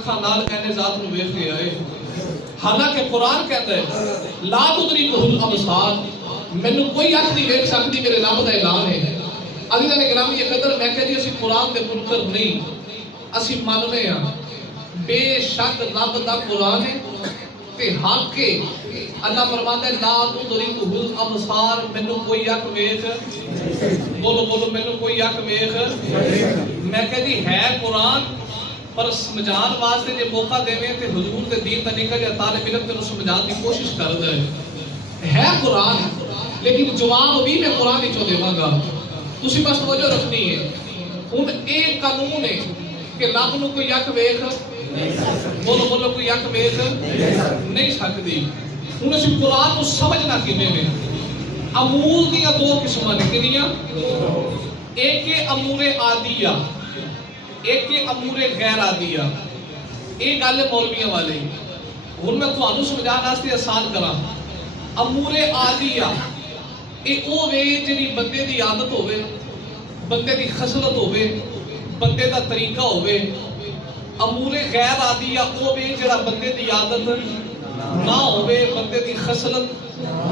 अखां नाल ऐने ज़ात नूं वेख के आए। हालांकि कुरान कहता है ला तुदरिकुहुल अबसार, मैनू कोई अख नहीं वेख सकती, मेरे रब दा ऐलान है। अज़ीज़ां ने गिरामी कदर, मैं कह जी असीं कुरान दे मुनकर नहीं, असीं मानने आ बेशक रब दा कुरान है ते हक है। अल्लाह फरमाता है ला तुदरिकुहुल अबसार, मैनू कोई अख वेख, बोलो बोलो, मैनू कोई अख वेख। मैं कह जी है कुरान, पर समझाने वास्ते जे मौका देवे ते हुजूर दे दीन दा निकल जा तालिब इल्म तेनू समझाने की कोशिश करदा है कुरान, लेकिन जवाब भी मैं कुरान विचों देवांगा। तुसीं बस तवज्जो रखनी है। हुण एक कानून है कि रब नूं कोई अख वेख, बोलो बोलो, कोई अख वेख नहीं सकदी। हुण असीं कुरान नूं समझना किवें वे? अमूल दीयां दो किस्मां ने, किहड़ियां? एक है अमूरे आदिया, एक है अमूरे गैर आदिया। ये गल मौलवियां वाली। हुण मैं तुहानूं समझाने वास्ते आसान करा। अमूरे आदिया ये ओ वे जिहड़ी बंदे दी आदत होवे, बंदे दी खसलत होवे, बंदे दा तरीका होवे। अमूरे गैर आदिया ओ वे जिहड़ा बंदे दी आदत ना होवे, बंदे दी खसलत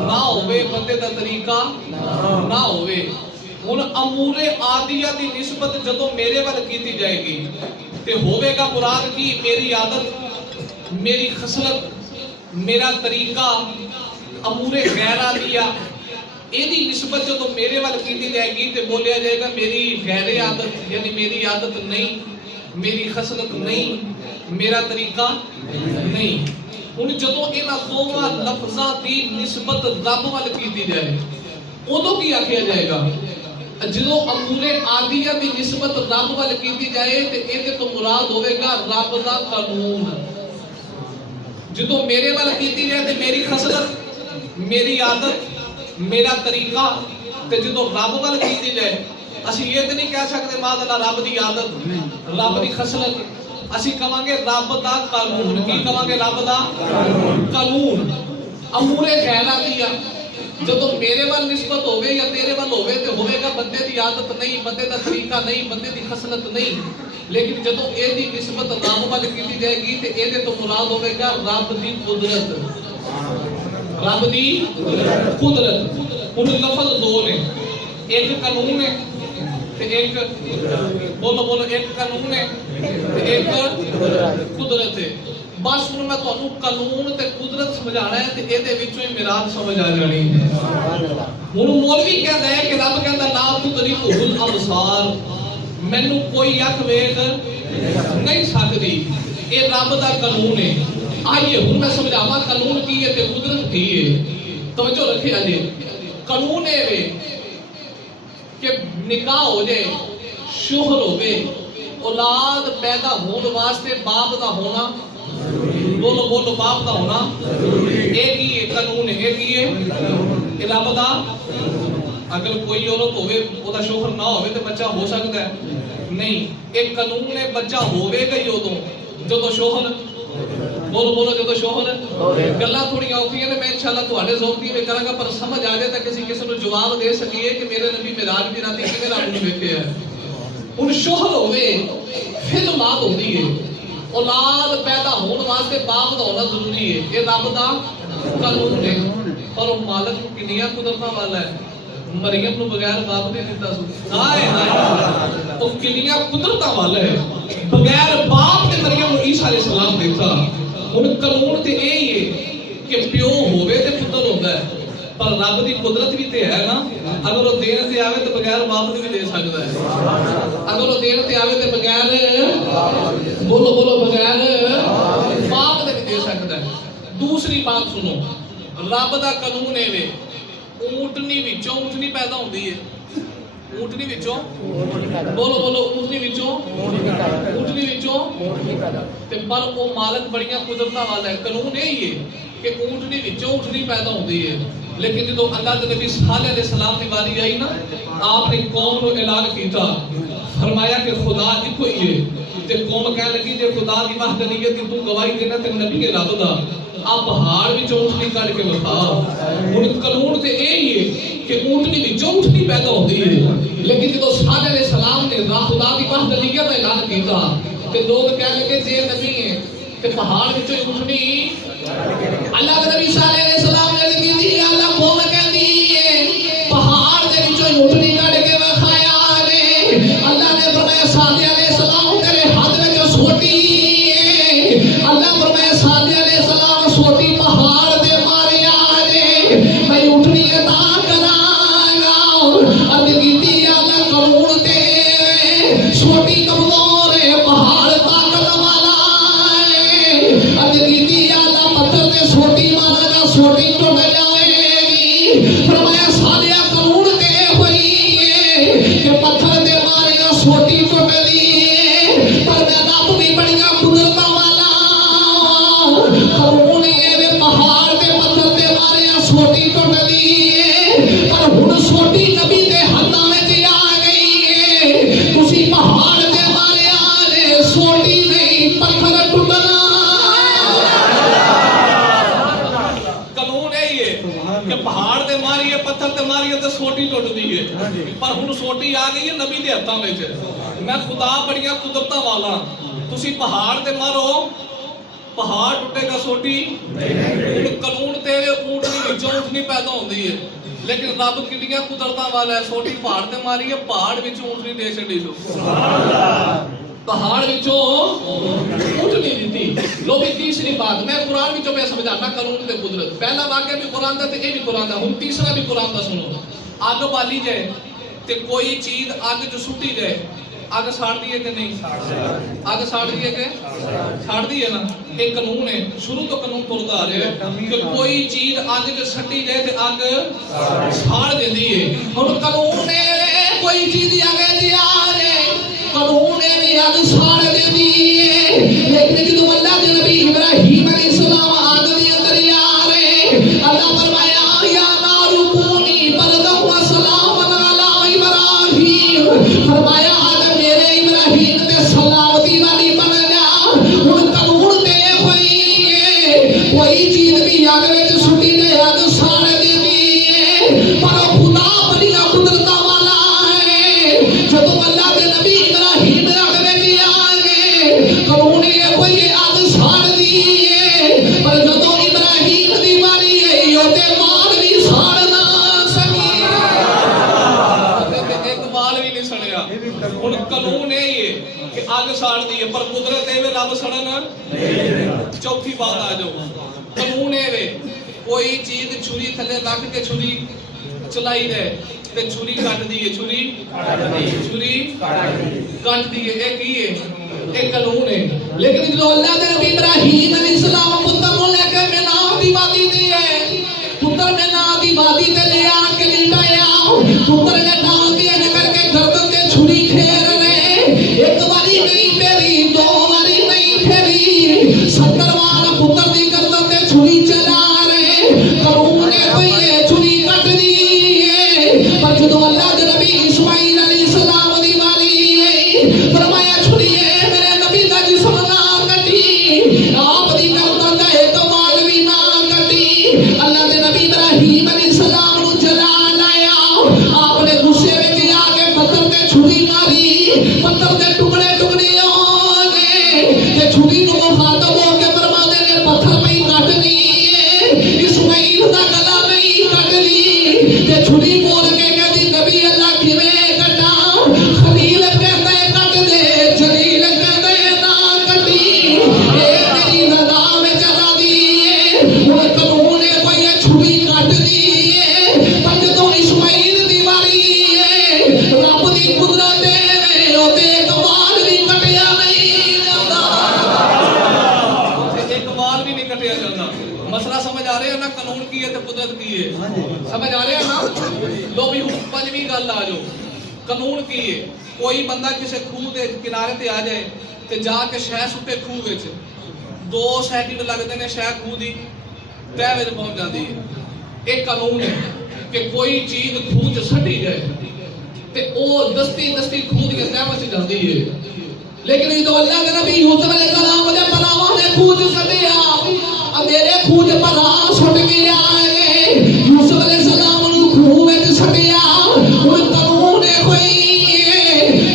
ना होवे, बंदे दा तरीका ना होवे। हुण अमूरे आदिया दी निस्बत जदों मेरे वाल कीती जाएगी ते होवेगा मुराद की मेरी आदत, मेरी खसलत, मेरा तरीका। अमूरे गैर आदिया एदी निस्बत जदों मेरे वाल कीती जाएगी ते बोलिया जाएगा मेरी गैर आदत, यानी मेरी आदत नहीं, मेरी खसलत नहीं, मेरा तरीका नहीं। हुण जदों इन्हां दोवां लफ्ज़ां दी निस्बत रब वाल कीती जाए उदों की आखिया जाएगा? जदों अमूरे आदिया दी निस्बत रब वाल कीती जाए ते इहदे तो मुराद होवेगा रब दा कानून। जदों मेरे वाल कीती जाए ते मेरी खसलत, मेरी आदत, मेरा तरीका, ते जदों रब वाल कीती जाए असीं ये ते नहीं कह सकते मादला रब दी आदत, रब दी खसलत, असीं कहांगे रब दा कानून। की कहांगे? रब दा कानून। अमूरे गैर आदिया जदों मेरे वाल निस्बत होवे या तेरे वाल होवे ते होवेगा बंदे दी आदत नहीं, बंदे दा तरीका नहीं, बंदे दी खसलत नहीं। लेकिन जदों एदी निस्बत रब वाल कीती जाएगी ते एदे तो मुराद होवेगा रब दी कुदरत, रब दी कुदरत। हुण लफ्ज़ दो ने, एक कानून है ते एक, बोलो बोलो, एक कानून है ते एक कुदरत है। बस हुण मैं तुहानूं कानून ते कुदरत समझाना है ते इहदे विचों ही मिराद समझ आ जानी है। हुण मौलवी कहदा है कि रब कहदा ला तुदरिकुहुल अबसार, मैनू कोई अख वेख नहीं सकदी। ये रब दा कानून है। आइए हुण मैं समझावां कानून की है ते कुदरत की है। तवज्जो रखिए जी। कानून ये वे कि निकाह हो जाए, शोहर होवे, औलाद पैदा होने वास्ते बाप दा होना, बोलो बोलो, बाप दा होना, एक ही कानून है, एक ही है रब दा। अगर कोई औरत होवे ओदा शोहर ना होवे ते बच्चा हो सकता है? नहीं। एक कानून है बच्चा होवेगा ही उदों जदों शोहर, बोलो बोलो, जदों शोहर। गल्लां थोड़ियां औखियां ने, मैं इंशाअल्लाह तुहाडे ज़ौक़ दी करांगा, पर समझ आ जाए तां किसी नूं जवाब दे सकीए कि मेरे नबी मिराज दी राती किवें रब नूं वेखिआ। हुण शोहर होवे फिर औलाद होंदी है, औलाद पैदा होने वास्ते बाप दा होना जरूरी है। ये रब दा कानून है। पर वो मालिक नूं किन्नियां कुदरतां वाला है। मरियम नूं बगैर बाप नहीं दिता सी। हाय हाय, वो किन्नियां कुदरतां वाला है, बगैर बाप ने मरियम नूं ईसा अलैहिस्सलाम दिता। हुण कानून ते यही है कि प्यो होवे ते पुत्र होंदा है, पर रब दी कुदरत भी ते है ना। अगर वो देण ते आवे तो बगैर बाप दे भी दे सकदा है। अगर वो देण ते आवे तो बगैर, बोलो बोलो, बगैर बाप दे भी दे सकदा है। दूसरी बात सुनो, रब दा कानून है वे ऊंटनी विचों ऊंटनी पैदा होंदी है। ऊंटनी विचों, बोलो बोलो, ऊंटनी विचों, ऊंटनी विचों। ते पर वो मालिक बड़ियां कुदरतां वाला है। कानून यही है कि ऊंटनी विचों ऊंटनी पैदा होंदी है। लेकिन जदों अल्लाह दे नबी सालेह अलैहिस्सलाम दी वारी आई ना, आपने कौम नूं ऐलान कीता, फरमाया कि खुदा इको ही है। ते कौम कहने लगी जे खुदा दी वहदानियत दी तू गवाही देना ते नबी है रब दा, आप पहाड़ विचों ऊंटनी कढ के विखा। हुण कानून ते यही है कि ऊंटनी विचों ऊंटनी पैदा होंदी है। लेकिन जदों सालेह अलैहिस्सलाम ने खुदा दी वहदानियत दा ऐलान कीता ते लोग कहने लगे जे नबी है ते पहाड़ विचों उठनी अल्लाह के नबी साले ने सलाम ने की दी अल्लाह कौन कहती है पहाड़ दे विचों उठनी कढ के वखाया ने अल्लाह ने फरमाया साले अलैहि सलाम तेरे हाथ में सोटी है अल्लाह फरमाया साले अलैहि सलाम सोटी पहाड़ दे मारिया ने मैं उठनी अता करांगा अर्ज कीती अल्लाह करूण ते सोटी कमजोर है पहाड़ ताकत वाला छोटी मारा छोटी टूट जाएगी फरमाया सालिया करूण ते हुई कि पत्थर दे मारे छोटी टूट दी पर मैं रब भी बड़िया कुदरत वाला करूण ये पहाड़ दे पत्थर दे मारे छोटी टूट दी पर हुण छोटी नबी दे हाथां विच आ गई है तुसी पहाड़ दे मारे ने छोटी नहीं पत्थर टूटना कि पहाड़ दे मारिए पत्थर ते मारिए तो सोटी टुटदी है पर हुण सोटी आ गई है नबी दे हत्थां विच मैं खुदा बड़िया कुदरतां वाला तुसी पहाड़ ते मारो पहाड़ टुटेगा सोटी नहीं कानून ते ऊंटनी विचों ऊंटनी पैदा होंदी है लेकिन रब कितनियां कुदरतां वाला है सोटी पहाड़ ते मारिए पहाड़ विच ऊंटनी दे छड़ी सो पहाड़ विचों उठनी दी लो भी तीसरी बात मैं कुरान विचों मैं समझाना कानून ते कुदरत पहला वाक्य भी कुरान दा ते ये भी कुरान दा हुन तीसरा भी कुरान दा सुनो आग बाली जाए ते कोई चीज आग च सुट्टी जाए आग साड़ दी है कि नहीं आग साड़ दी है कि साड़ दी है ना एक कानून है शुरू तो कानून तुरदा आ रहा है कि कोई चीज आग च सट्टी जाए ते आग साड़ देंदी है हुन कानून है कोई चीज आगे जी आ रहे कानून है आग साड़ देंदी है लेकिन जो अल्लाह के नबी इब्राहिम अलैहिस्सलाम आग दे अंदर आ रहे अल्लाह फरमाया या नारू कूनी बरदम व सलामन अला इब्राहिम फरमाया आग मेरे इब्राहिम ते सलामती वाली बन जा हुन कानून ते होई है कोई चीज भी आग विच सुट्टी दे आग साड़ देंदी है पर खुदा बड़ी कुदरत वाला है जब अल्लाह के नबी इब्राहिम कानून ये कोई आग साड़ दी है पर जदों इब्राहिम दी बारी आई ओते माल भी साड़ ना सकी एक माल भी नहीं सड़या हुन कानून है ये कि आग साड़ दी है पर कुदरत है वे रब सड़न चौथी बात आ जाओ कानून है वे कोई चीज छुरी थले रख के छुरी चलाई रहे ते छुरी काट दी है छुरी काट दी है एक ही है एक कानून है लेकिन जो अल्लाह के नबी इब्राहिम अलैहिस्सलाम पुत्र को लेकर मिना दी वादी दी है पुत्र मिना दी वादी ते ले आके लिटाया पुत्र ने डाल दिया निकल के गर्दन पे छुरी फेर रहे एक बारी नहीं फेरी दो बारी नहीं फेरी 70 बार पुत्र दी गर्दन पे छुरी चला रहे कानून ने कोई ये छुरी काट दी है पर जो अल्लाह के नबी इस्माइल अलैहिस्सलाम दी वारी है फरमाया छुरी आप दी गर्दन दा एक बाल भी ना कटी अल्लाह दे नबी इब्राहिम अलैहिस्सलाम नु जला लाया आपने गुस्से विच आके पत्थर ते छुरी मारी पत्थर दे टुकड़े टुकड़े हो गए ते छुरी नु मुखातब हो के फरमाते ने पत्थर पे काट दी इस्माइल दा गला नहीं काट दी ते छुरी बोल के कहदी नबी अल्लाह किवें कटा खलील कहता है काट दे जलील कहता है ना कटी कानून है कोई छुरी काट दी है पर जो इस्माइल दी वारी है रब दी कुदरत है ओते एक बाल भी कटिया नहीं जाता एक बाल भी नहीं कटिया जाता मसला समझ आ रहा है ना कानून की है ते कुदरत की है समझ आ रहा है ना लो भी हुन पंजवीं गल आ जाओ कानून की है कोई बंदा किसी खूह के किनारे ते आ जाए ते जाके शह सुट्टे खूह विच 2 सेकंड लगते ने शह खूह दी तह विच पहुंच जाती है एक कानून है कि कोई चीज खूह च सटी जाए ते ओ दस्ती दस्ती खूह दी तह विच जाती है लेकिन जो अल्लाह के नबी यूसुफ अलैहिस्सलाम दे परावां ने खूह च सटिया मेरे खूह च परा सुट गया यूसुफ अलैहिस्सलाम नु खूह विच सटिया हुन कानून है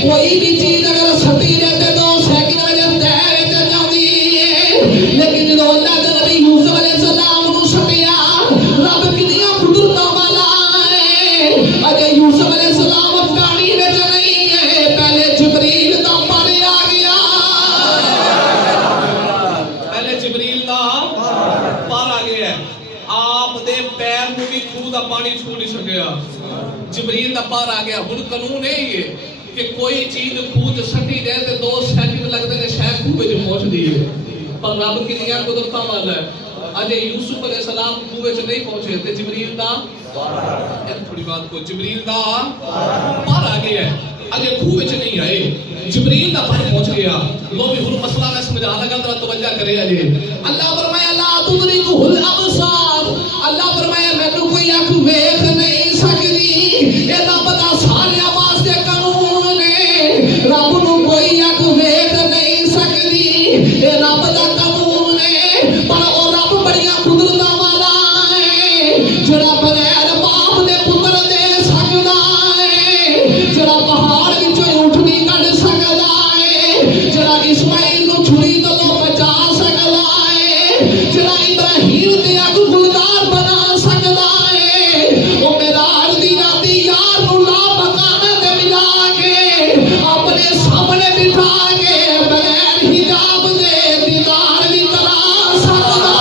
कोई भी चीज अगर सटी जाए 2 सेकंड विच तह विच जाती है का पानी छू नहीं सकया, जिब्रील का पार आ गया। हुण कानून यही है कि कोई चीज खूह च सटी जाए तो 2 सेकंड लगते हैं शायद खूह च पहुंचती है, पर रब कितनी कुदरत वाला है। अजे यूसुफ अलैहिस्सलाम खूह च नहीं पहुंचे तो जिब्रील दा थोड़ी बात को जिब्रील दा पार आ गया, अजे खूह च नहीं आए, जिब्रील दा पार पहुंच गया। लो भी हुण मसला मैं समझा लगा, जरा तवज्जो करे। अजे अल्लाह फरमाया ला तुदरिकुल अबसार, अल्लाह फरमाया मैनू कोई आंख देख नहीं सकती। ये रब दा सारे वास्ते कानून ने, रब नू कोई आंख देख नहीं सकती, ये रब दा कानून है। पर ओ रब बड़ियां कुदरतां वाला है, जेड़ा बगैर बाप दे पुत्र दे सकदा है, जेड़ा पहाड़ विचों उठनी कढ सकदा है, जेड़ा इस्माइल नू छुरी तो बचा सकदा है, जेड़ा इब्राहिम दे अग गुलजार बना सकदा है। ओ मेराज दी राती यार नू ला मकान ते मिला के अपने सामने बिठा के बगैर हिजाब दे दीदार भी करा सकदा।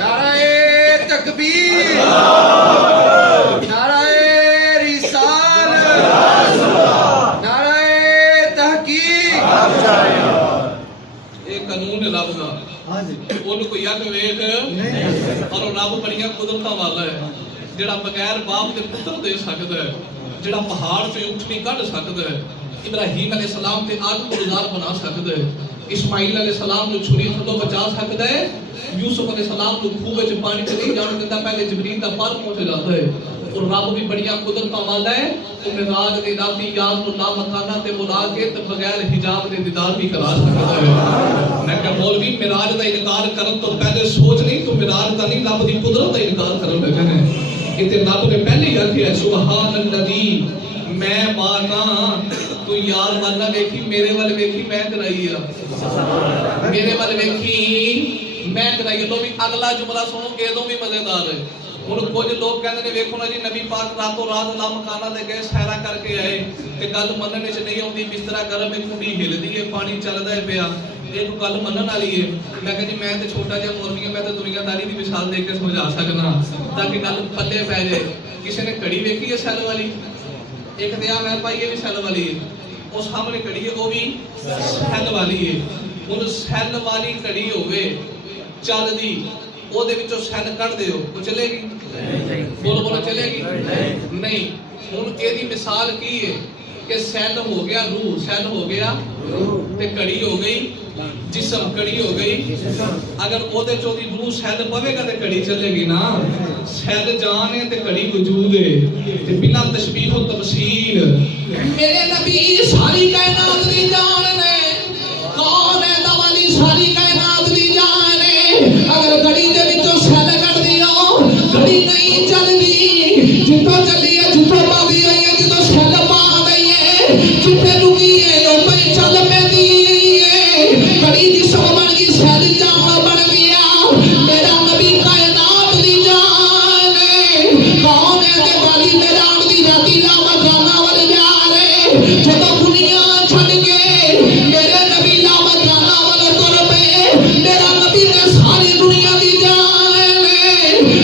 नारे तकबीर, नारे रिसाल, नारे तहकीक। ये कानून है रब दा, ਉਹਨੂੰ ਕੋਈ ਅੱਖ ਵੇਖ ਪਰ ਉਹ ਰੱਬ ਬੜੀਆਂ ਕੁਦਰਤਾਂ ਵਾਲਾ ਹੈ, ਜਿਹੜਾ ਬਗੈਰ ਬਾਪ ਦੇ ਪੁੱਤਰ ਦੇ ਸਕਦਾ ਹੈ, ਜਿਹੜਾ ਪਹਾੜ ਤੋਂ ਉੱਠਣੀ ਕੱਢ ਸਕਦਾ ਹੈ, ਇਬਰਾਹੀਮ अलैहिस्सलाम ਤੇ ਅੱਗ ਗੁਲਜ਼ਾਰ ਬਣਾ ਸਕਦਾ ਹੈ, इस्माइल अलैहिस्सलाम ਨੂੰ ਛੁਰੀ ਤੋਂ ਬਚਾ ਸਕਦਾ ਹੈ, यूसुफ अलैहिस्सलाम ਨੂੰ ਖੂਹ ਵਿੱਚ ਪਾਣੀ ਚ ਨਹੀਂ ਜਾਣ ਦਿੰਦਾ, ਪਹਿਲੇ ਜਿਬਰੀਲ ਦਾ ਪਰ ਪਹੁੰਚ ਜਾਂਦਾ है। और रब भी बड़िया कुदरतां वाला है, तो मेराज दी राती यार नू ला मकाना ते बुला के ते बगैर हिजाब दे दीदार भी करा सकदा है। मैं कहा मौलवी मेराज दा इनकार करन तो पहले सोच नहीं, तो मेराज दा नहीं रब दी कुदरत दा इनकार करन लगे ने। इते रब ने पहले ही आखिया सुभान अल्लाजी, मैं माना तू यार वाला वेखी मेरे वाल वेखी मैं कराई आ, मेरे वाल वेखी मैं कराई। लो भी अगला जुमला सुनो, एदों भी मजेदार है। ਹੁਣ ਕੁਝ ਲੋਕ ਕਹਿੰਦੇ ਨੇ ਵੇਖੋ ਨਾ ਜੀ ਨਬੀ ਪਾਕ ਰਾਤੋਂ ਰਾਤ ਲਾ ਮਕਾਨਾ ਤੇ ਗਏ, ਸੈਰਾ ਕਰਕੇ ਆਏ ਤੇ ਗੱਲ ਮੰਨਣ ਵਿੱਚ ਨਹੀਂ ਆਉਂਦੀ, ਬਿਸਤਰਾ ਗਰਮ ਹੈ, ਕੁੰਡੀ ਹਿੱਲਦੀ ਹੈ, ਪਾਣੀ ਚੱਲਦਾ ਹੈ ਪਿਆ, ਇਹ ਕੋਈ ਗੱਲ ਮੰਨਣ ਵਾਲੀ ਹੈ। ਮੈਂ ਕਹਿੰਦੀ ਮੈਂ ਤੇ ਛੋਟਾ ਜਿਹਾ ਮੌਲਵੀ ਹਾਂ, ਮੈਂ ਤਾਂ ਦੁਨੀਆਦਾਰੀ ਦੀ ਮਿਸਾਲ ਦੇ ਕੇ ਸਮਝਾ ਸਕਦਾ ਤਾਂ ਕਿ ਗੱਲ ਪੱਲੇ ਪੈ ਜਾਏ। ਕਿਸੇ ਨੇ ਘੜੀ ਵੇਖੀ ਹੈ ਸੈੱਲ ਵਾਲੀ, ਇੱਕ ਤੇ ਆ ਮੈਂ ਭਾਈ ਇਹ ਵੀ ਸੈੱਲ ਵਾਲੀ ਹੈ, ਉਹ ਸਾਹਮਣੇ ਘੜੀ ਹੈ ਉਹ ਵੀ ਸੈੱਲ ਵਾਲੀ ਹੈ। ਹੁਣ ਸੈੱਲ ਵਾਲੀ ਘੜੀ ਹੋਵੇ ਚੱਲਦੀ, ਉਹਦੇ ਵਿੱਚੋਂ ਸੈੱਲ ਕੱਢ ਦਿਓ, ਉਹ ਚੱਲੇਗੀ? ਬੋਲੋ ਬੋਲੋ, ਚੱਲੇਗੀ ਨਹੀਂ। ਹੁਣ ਇਹਦੀ ਮਿਸਾਲ ਕੀ ਹੈ ਕਿ ਸੈੱਲ ਹੋ ਗਿਆ रूह, सैल हो गया ते कड़ी हो गई जिस्म, कड़ी हो गई। अगर ओदे चों दी रूह सैल पवेगा ते कड़ी चलेगी ना। सैल जान है ते कड़ी वजूद है, ते बिना तशबीह व तमसील मेरे नबी सारी कायनात दी जान ने, कौन है दवाली सारी कायनात दी जान है। अगर कड़ी दे विचों सैल कट दियो कड़ी नहीं चलदी, जिथों चली है जिथों पादी आई है, जिथों सैल पा गई है, जिथे रुकी है उथे ही चल पैंदी है। कड़ी जिस्म बन गई, सैल जान बन गया, मेरा नबी कायनात दी जान है। कौन है ते वाली मेरा दी राती ला मकाना वाले जा रहे, जदों दुनिया छड़ के मेरे नबी ला मकाना वाले तुर पे, मेरा नबी ने सारी दुनिया दी जान है।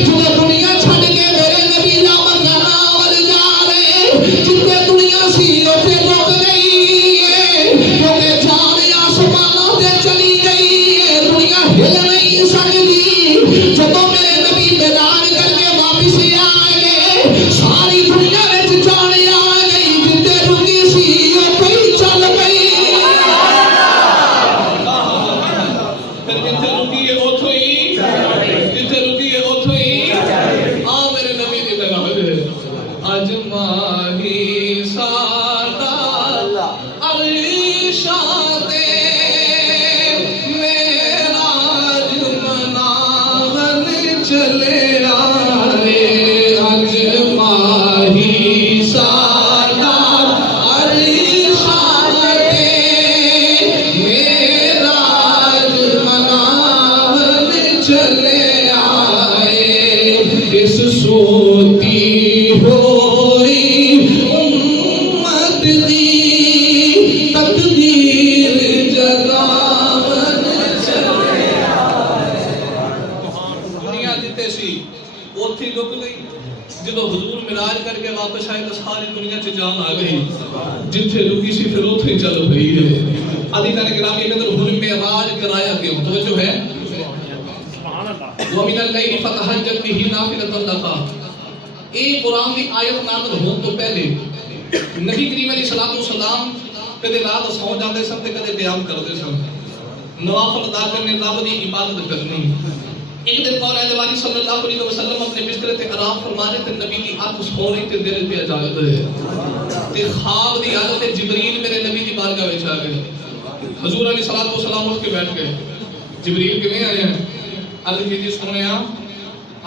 जदों दुनिया छड़ के मेरे नबी ला मकाना वाले जा रहे, जिथे दुनिया सी उथे रुक गई है, क्योंकि जान आसमानों ते चली गई है, दुनिया हिल नहीं सकती। जदों मेरे नबी मैदान करके वापिस आ गए, सारी दुनिया विच जान आ गई, जिथे रुकी सी उथे ही चल गई। फिर जिथे रुकी है उथों ही, जिथे रुकी है उथों ही आ मेरे नबी दी लगा अज माही सादा अरशा ते मेराज मनावन चले आए। अज माही सादा अरशा ते मेराज मनावन चले आए। इस सोती होई उम्मत दी तकदीर जगावन चले आए। दुनिया जिते जो हुजूर मिराज करके वापस आए तो सारी दुनिया च जान आ गई, जिथे रुकी सी फिर उथे ही चल पई है। अदी का ग्रामी के अंदर हुजूर मिराज कराया क्यों? तो जो है व मिनल लैली फतहज्जत बिही नाफिलतन लका, ये कुरान की आयत नाज़िल होने तो पहले नबी करीम अलैहि सलाम कदे रात सौ जाते सन ते कदे क़याम करते सन, नवाफिल अदा करने, रब दी इबादत करनी। एक दिन कौन है वाली सल्लल्लाहु अलैहि वसल्लम अपने बिस्तर ते आराम फरमा रहे थे, नबी की अख सो रही ते दिल पे जागद है ते ख्वाब दी हालत में जिब्रील मेरे नबी की बारगाह विच आ गए। हुजूर अलैहि सलातो सलाम उठ के बैठ गए। जिब्रील किवें आए हैं? अर्ज कीती सुनिया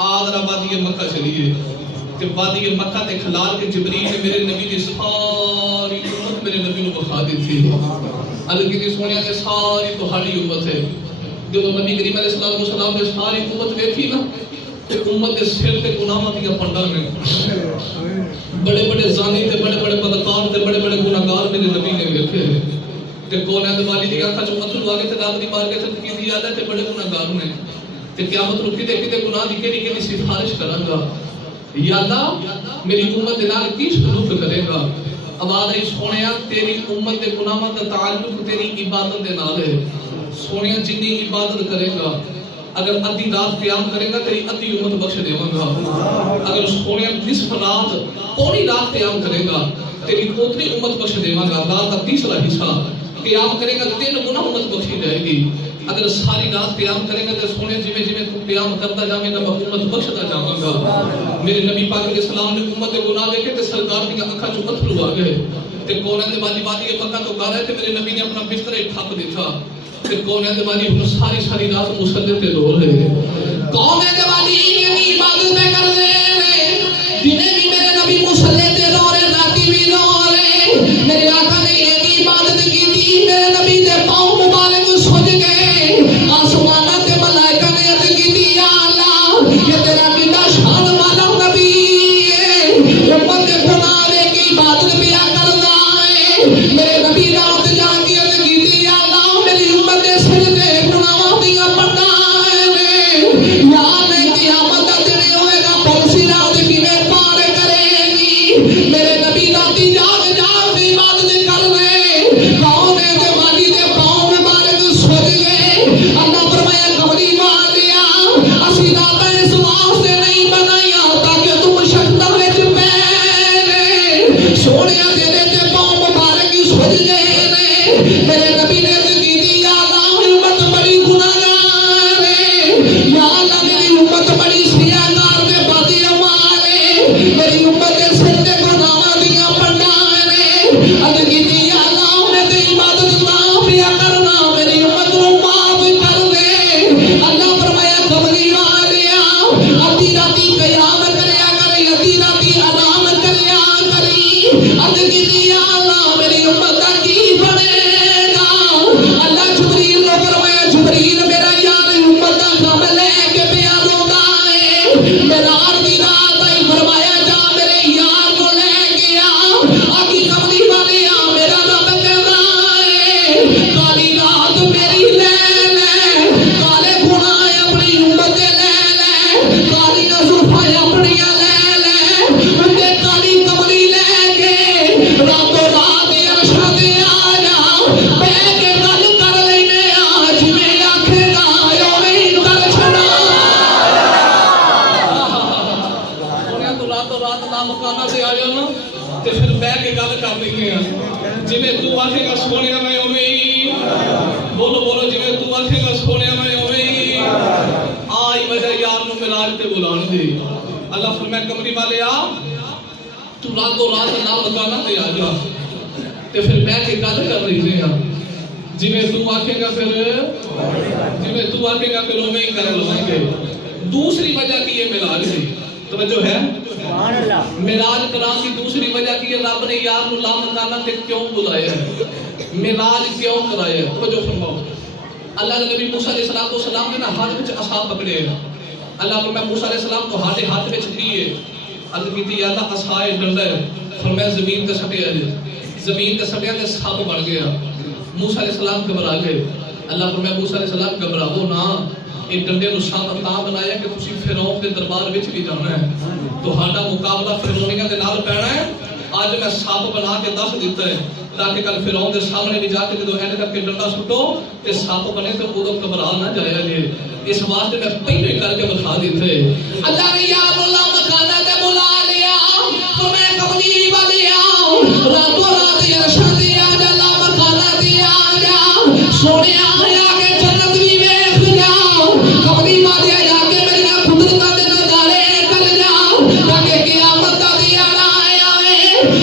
आदरा वादी मक्का चलिए ते वादी मक्का ते खलाल के जिब्रील ने मेरे नबी दी सारी उम्मत मेरे नबी को बखा दी थी। अर्ज कीती सुनिया के सारी तुहाडी उम्मत है। जो नबी करीम अलैहि सलाम ने सारी उम्मत देखी ना ते उम्मत के सिर पे गुनाहां दी पंडा ने, बड़े बड़े जानी ते बड़े बड़े बदकार ते बड़े बड़े गुनाहगार मेरे नबी ने देखे ते कौन वाली दी अखां चों अथरू आ गए ते रब दी बारगाह च कीती याद है ते बड़े गुनाहगार ने ते क़यामत नु किते किते गुनाह दी केड़ी केड़ी सिफारिश करांगा। यादा मेरी उम्मत दे नाल की सलूक करेगा? आवाज आई सोनिया तेरी उम्मत दे गुनाहां दा ताल्लुक तेरी इबादत दे नाल है। सोनिया जिन्नी इबादत करेगा, अगर अद्धी रात क़याम करेगा तेरी अद्धी उम्मत बख्श देवांगा। अगर सोनिया निस्फ रात पौनी रात क़याम करेगा तेरी उतनी उम्मत बख्श देवांगा। रात का तीसरा हिस्सा क़याम करेगा 3 गुना उम्मत बख्शी जाएगी। अगर सारी रात क़याम करेगा तो सोने जिमें जिमें तू क़याम करता जाएगा मैं उम्मत बख्शता जाऊंगा। मेरे नबी पाक के सलाम ने उम्मत के गुनाह देखे ते सरकार दी अखां चों अथरू आ गए ते कोने दे वाली वादी के मक्का तो गा रहे थे। मेरे नबी ने अपना बिस्तर ही ठप दिया ते कोने दे वाली हुन सारी सारी रात मुसल्ले ते रो रहे। कोने दे वाली ये इबादत कर रहे ने, दिने भी मेरे नबी मुसल्ले ते रो रहे, राती भी रो रहे। मेरे आका ने ये इबादत की थी, मेरे नबी दे पांव मुबारक सुज गए। आसमान ते मलाइका ने अर्ज की थी या अल्लाह ये तेरा कितना शान वाला नबी है, उम्मत के गुनाह की इबादत भी करता है। मेरे नबी रात जाके अर्ज की थी या अल्लाह मेरी उम्मत के सिर ते गुनाहों दी पट्टा है। याद है क़यामत दा दिन होएगा, पलसी रात किवें पार करेगी? मेरे नबी राती जाग जाग इबादत कर रहे, कौन है ते वाली दे पांव मुबारक सुज गए। अल्लाह फरमाया कमली वालिया असी रात इस वास्ते नहीं बनाया ताकि तुम शक्ता विच पै सोनिया तेरे ते पांव मुबारक सुज गए ने। मेरे नबी ने अर्ज की थी या अल्लाह उम्मत बड़ी गुनाहगार है, या अल्लाह मेरी उम्मत बड़ी सियाकार ते बादी अमाल है, मेरी उम्मत के सिर ते गुनाहां दी पंडा ने। अर्ज की थी या अल्लाह मैं ते इबादत ना पिया करना, मेरी उम्मत को माफ कर दे। अल्लाह फरमाया कमली वालिया अद्धी राती क़याम करया कर, अद्धी राती आराम करया करी। अर्ज की थी या अल्लाह मेरी उम्मत दा की बनेगा? अल्लाह जिब्रील को फरमाया जिब्रील मेरा यार उम्मत दा गम लेके पिया रोंदा है। मेरा अर्दी रात आई फरमाया जा मेरे यार को लेके आ। आकी कमली वालिया मेरा रब कहता है काली रात मेरी ले ले, काले गुनाह अपनी उम्मत दे ले ले, काली जुल्फां अपनियां ले ले, उनके काली कमली लेके रातों रात अरशा ते आ जा, बैठ के गल कर लेने आ, जिवें आखेगा उवें ही कर छड़ा। सोनिया तो रातों रात ना मकाना ते आ जाना ते फिर बैठ के गल कर लेने आ, जिवें तू आखेगा सोनिया मैं उवें ही बोलो बोलो, जिवें तू आखेगा सोनिया मैं उवें ही। आई वजह यार नु मिराज ते बुलाने दी। अल्लाह फरमाया कमरी वाले आ तू रातों रात ना मकाना ते आ जा ते फिर बैठ के गल कर रही है। जिवें तू आखेगा फिर जिवें तू आखेगा फिर उवें ही कर लवांगे। दूसरी वजह की ये मिराज है, तवज्जो है? मिराज करान की दूसरी वजह की है, रब ने यार नु ला मकाना ते क्यों बुलाया है, मिराज क्यों कराया है? तवज्जो फरमाओ। अल्लाह ने नबी मूसा अलैहि सलाम ने ना हाथ विच असा पकड़े है। अल्लाह फरमाया मूसा अलैहि सलाम को हाथ विच दिए। अर्ज कीती या अल्लाह असाए डंडा है, फरमाया जमीन ते सटिया है, जमीन ते सटिया ते सांप बन गया। मूसा अलैहि सलाम घबरा गए। अल्लाह फरमाया मूसा अलैहि सलाम घबराओ ना, ਇਹ ਡੰਡੇ ਨੂੰ ਸ਼ਾਨ ਤਾਂ ਬਣਾਇਆ ਕਿ ਤੁਸੀਂ ਫਿਰੌਨ ਦੇ ਦਰਬਾਰ ਵਿੱਚ ਵੀ ਜਾਣਾ ਹੈ, ਤੁਹਾਡਾ ਮੁਕਾਬਲਾ ਫਿਰੌਨੀਆਂ ਦੇ ਨਾਲ ਪੈਣਾ ਹੈ। ਅੱਜ मैं सप बना के दस दिता है ताकि कल फिरौन के सामने भी जाके जो एंड करके डंडा सुटो ते सप बने तो उदो घबरा ना जाया जे। इस वास्ते मैं पहले करके बता देते अल्लाह ने या मुल्ला मकाना ते बुला लिया तुम्हें कमली वाले आओ रातों रात यशा दिया अल्लाह मकाना दिया जा सोने आया के जन्नत भी देख जाओ कमली वाले आके मेरा कुदरत दे नजारे कर जाओ ताकि क़यामत दा दिया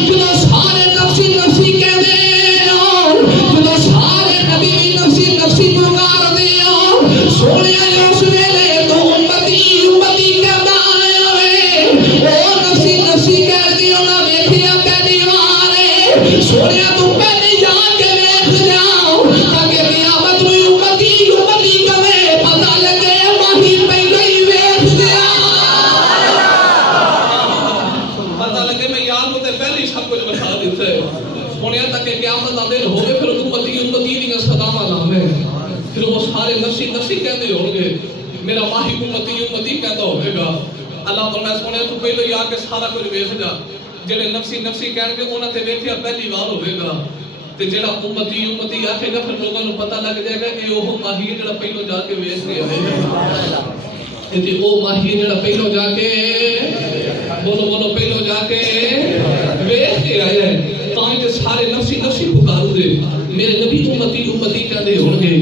जो सारे नफ्सी नफ्सी कहते हो जो सारे नबी भी नफ्सी नफ्सी पुकार दे हो सोने उस वेले तो उम्मती उम्मती कहता है ओ नफ्सी नफ्सी कहती हो ना देखिया पहली बार सोने तू पहले जाके देख जाओ ताकि क़यामत में उम्मती उम्मती कहे पता लगे माही पहले ही देख गया पता लगे मैं यार को पहले ही सब कुछ बता देते होने तक के क़यामत का दिन होवे फिर उम्मती उम्मती दी सदावां लावे फिर वो सारे नफ्सी नफ्सी कहते होंगे मेरा माही उम्मती उम्मती कहता होगा। अल्लाह फरमाया सोने तू पहले ही आके सारा कुछ देख जा जेड़े नफ्सी नफ्सी कहणगे उन्हां ते देखिया पहली बार होवेगा ते जेड़ा उम्मती उम्मती आखेगा फिर लोगों को पता लग जाएगा कि ओह माही है जेड़ा पहले जाके वेख गया है ते ओ माही है जेड़ा पहले जाके बोलो बोलो पहले जाके वेख के आया है ताई ते सारे नफ्सी नफ्सी पुकारू दे मेरे नबी उम्मती उम्मती कहते होंगे।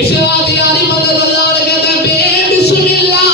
इस रात यारी मदद अल्लाह ने कहता बे बिस्मिल्लाह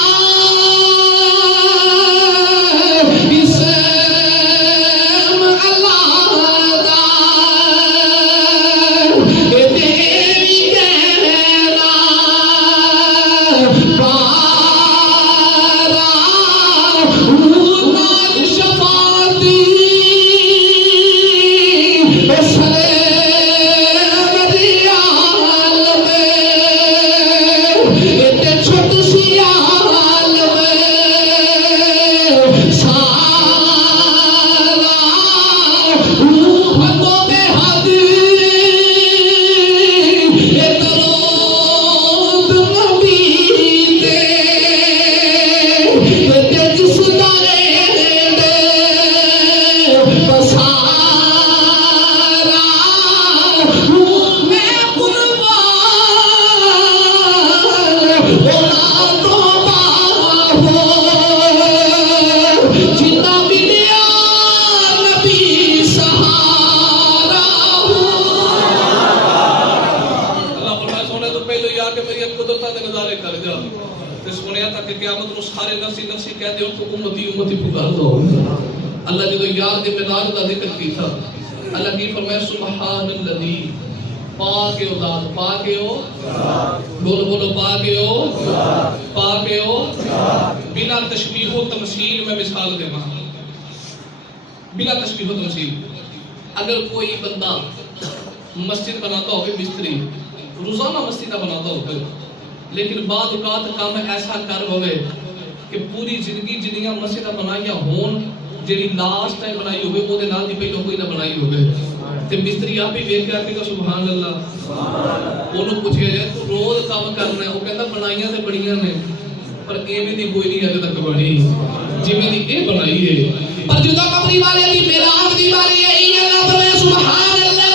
अल्लाह जो यार दे मिलाद दा जिक्र कीता अल्लाह की फरमाया सुबहानल्लाजी पाक हो जात पाक हो बोलो बोलो पाक हो बिना तशबीह व तमसील में मिसाल देना बिना तशबीह व तमसील अगर कोई बंदा मस्जिद बनाता हो मिस्त्री रोजाना मस्जिद बनाता हो लेकिन बाद औकात काम ऐसा कर होवे कि पूरी जिंदगी जिन्नियां मस्जिदां बनाईयां होन जेड़ी लास्ट टाइम बनाई होवे ओदे नाल दी पहले कोई ना बनाई होवे ते मिस्त्री आप ही देख के आखेगा सुभान अल्लाह ओनु पूछिया जाए तू रोज काम करना है वो कहता बनाईयां ते बड़ियां ने पर एवें दी कोई नहीं अजे तक बनी जिवें दी ए बनाई है पर जुदा कबरी वाले दी मिलाद दी बारी है अल्लाह फरमाया सुभान अल्लाह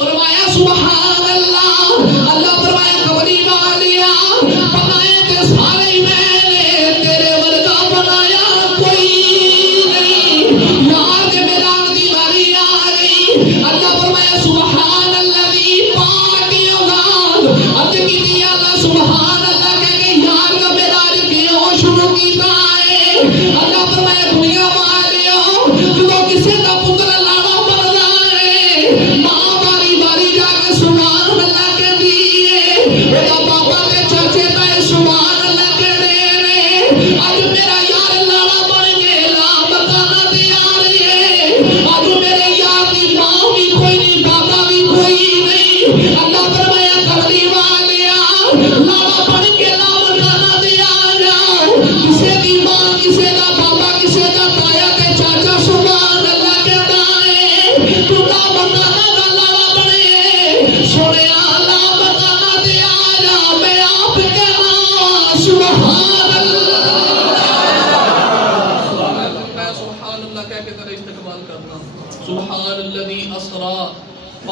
फरमाया सुभान अल्लाह अल्लाह फरमाया कबरी वाले बनाए ते सारे मैंने तेरे वर्गा बनाया कोई नहीं यार के मिलाद दी बारी आ गई अल्लाह फरमाया सुभान अल्लाह पाक औलाद अत की अल्लाह सुभान अल्लाह कह के यार का मिलाद क्यों शुरू कीता है अल्लाह फरमाया दुनिया वाले जो किसी का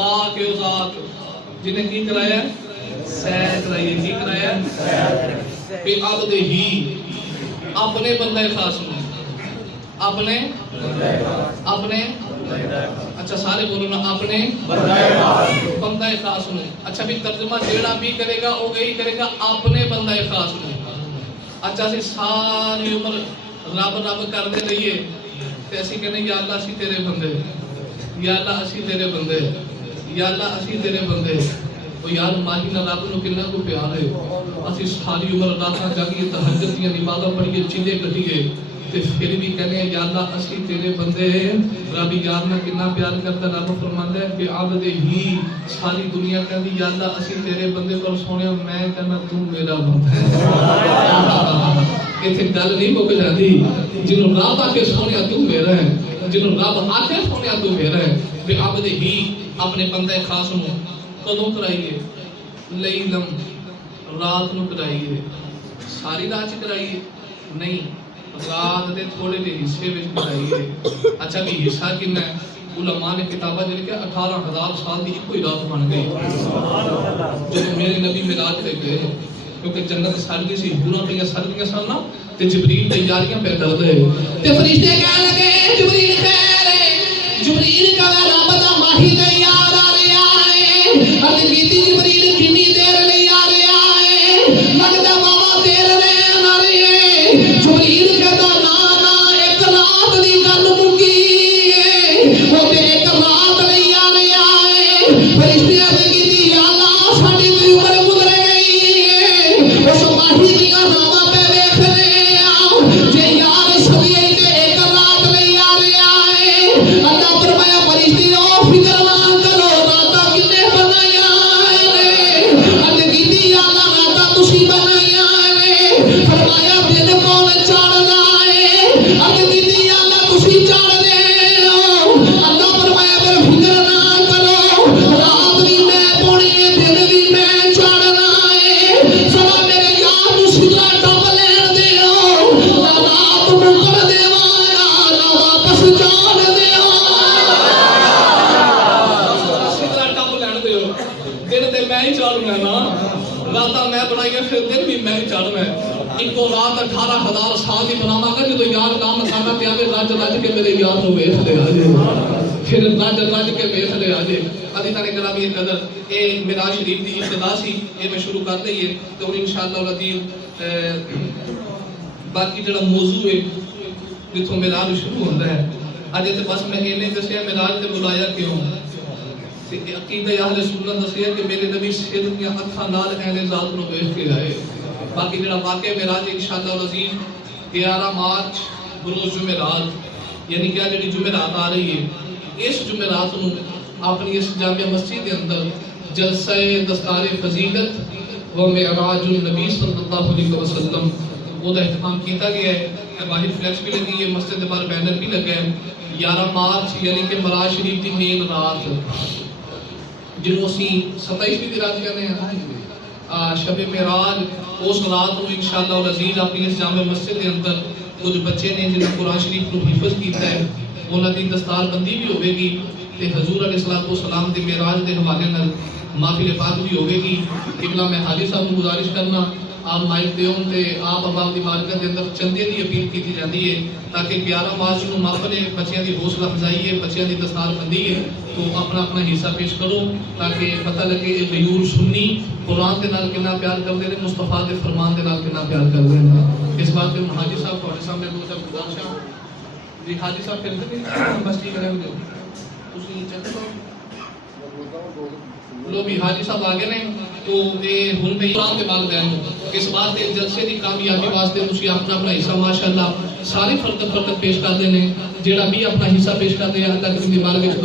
पाक है ज़ात जिन्हें की कराया सैर कराई की कराया बेअदद ही अपने बंदे खास में अपने अपने अच्छा सारे बोलो ना अपने बंदे खास में अच्छा भी तर्जुमा जेड़ा भी करेगा वो यही करेगा अपने बंदे खास में अच्छा सी सारी उम्र रब रब करते रहिए ते असी कहने या अल्लाह असी तेरे बंदे या अल्लाह असी तेरे बंदे या अल्लाह असी तेरे बंदे ओ यार माही ना रब नु कितना को प्यार है असी सारी उम्र रातां जागिए तहज्जुद दी नमाज़ां पढ़िए चिल्ले कटिए ते फिर भी कहने या अल्लाह असी तेरे बंदे रब यार ना कितना प्यार करता रब फरमांदा है कि अब्द ही सारी दुनिया कहती या अल्लाह असी तेरे बंदे पर सोनिया मैं कहना तू मेरा बंदा है इत्थे गल नहीं मुक जाती जिन्हों रब आके सोनिया तू मेरा है जिन्हों रब आके सोनिया तू मेरा है वे अब्द ही अपने बंदे खास नु कदों कराइए लैलम रात नु कराइए सारी रात कराइए नहीं रात दे थोड़े जे हिस्से विच कराइए अच्छा भी हिस्सा कितना है उलमा ने किताबा जे लिखा 18000 साल की कोई रात बन गई जब मेरे नबी मिराज पे गए क्योंकि जन्नत सर्दी सी पूरा पे सर्दियां सन ना ते जिब्रील तैयारियां पे कर दे ते फरिश्ते कहने लगे जिब्रील खैर है जिब्रील का रब दा माही तैयार आ रहा है अर्ज कीती जिब्रील कितनी देर ले आ रहा है लगदा बाबा देर रहन आ रही है जिब्रील कहता ना ना एक रात दी गल मुकी है वो ते एक रात ले आ रहा है फरिश्ते अर्ज कीती या अल्लाह साडी कोई उम्र गुजर गई है उस माही दी रातां पे देख रहे आ जे यार सभी ते एक रात ले आ रहा है अल्लाह फरमाया फरिश्ते ओ फिक्र ना करो रातां किन्ने बनाया है अर्ज कीती या अल्लाह रातां तुसी बनाया है फरमाया दिन कौन चाड़दा है अर्ज कीती या अल्लाह तुसी चाड़दे हो अल्लाह फरमाया फिर फिक्र ना करो रात भी मैं पानी है दिन भी मैं चाड़ना है सदा मेरे यार नु सिरा टप लेन दे हो ना रात मुकर देवा ना वापस जान दे हो सिरा टप लेन दे हो दिन ते मैं ही चाड़ूंगा ना रातां मैं बनाई फिर दिन भी मैं ही चाड़ना है इको रात 18000 साल की बनावांगा जो यार काम करना पे आवे रज रज के मेरे यार नु वेख ले आ जे फिर रज रज के वेख ले आ जे अभी तक ग्रामी कदर ए मिराज शरीफ दी इब्तिदा सी ए मैं शुरू कर दईए तो इंशाअल्लाह अज़ीज बाकी जेड़ा मौजू है जिथों मिराज शुरू होंदा है अजे ते बस मैं इन्ने दसिया मिराज ते बुलाया क्यों ते अकीदा अहले सुन्नत दसिया कि मेरे नबी सिर दी अखां नाल ऐने जात नु वेख के आए बाकी जेड़ा वाकया मिराज इंशाअल्लाह अज़ीज 11 मार्च रोज़ जुमेरात यानी क्या जेडी जुमेरात आ रही है इस जुमेरात नु अपनी इस जामिया मस्जिद के अंदर जलसा दस्तार फजीलत व मिराजुल नबी सल्लल्लाहु अलैहि वसल्लम ओदा इत्तेमाम किया गया है बाहर फ्लैक्स भी लगी है मस्जिद के बाहर बैनर भी लगा है 11 मार्च यानी कि मिराज शरीफ की मेन रात जिन्हों असी 27वीं दी रात कहते हैं शब मिराज उस रात को इंशाअल्लाह अज़ीज अपनी इस जामे मस्जिद के अंदर कुछ बच्चे ने जिन्हें कुरान शरीफ को हिफज किया है उन्होंने दी दस्तारबंदी भी होगी ते हजूर अलैहिस्सलाम दे मिराज के हवाले नाल महफिल पाक भी होगी किबला मैं हाजी साहब को गुजारिश करना आप माइक देओन ते आप अबाब दी बारगाह दे अंदर चंदे दी अपील की जाती है ताकि 11 मार्च को अपने बच्चों की हौसला अफजाई है बच्चों की दस्तारबंदी है तो अपना अपना हिस्सा पेश करो ताकि पता लगे ये गयूर सुन्नी कुरान के नाल कितना प्यार करते हैं मुस्तफा के फरमान के नाल कितना प्यार करते हैं इस बात पे हाजी साहब तुम्हारे सामने दो शब्द गुजारिश जी हाजी साहब कहते हैं बस ठीक है तुसी चलते हो लो भी हाजी साहब आगे ने तो ये हुन पे कुरान के बाल बयान इस बात के जलसे की कामयाबी वास्ते तुसी अपना अपना हिस्सा माशाअल्लाह सारे फर्द पेश कर देने जेड़ा भी अपना हिस्सा पेश करते हैं अल्लाह की बारगाह में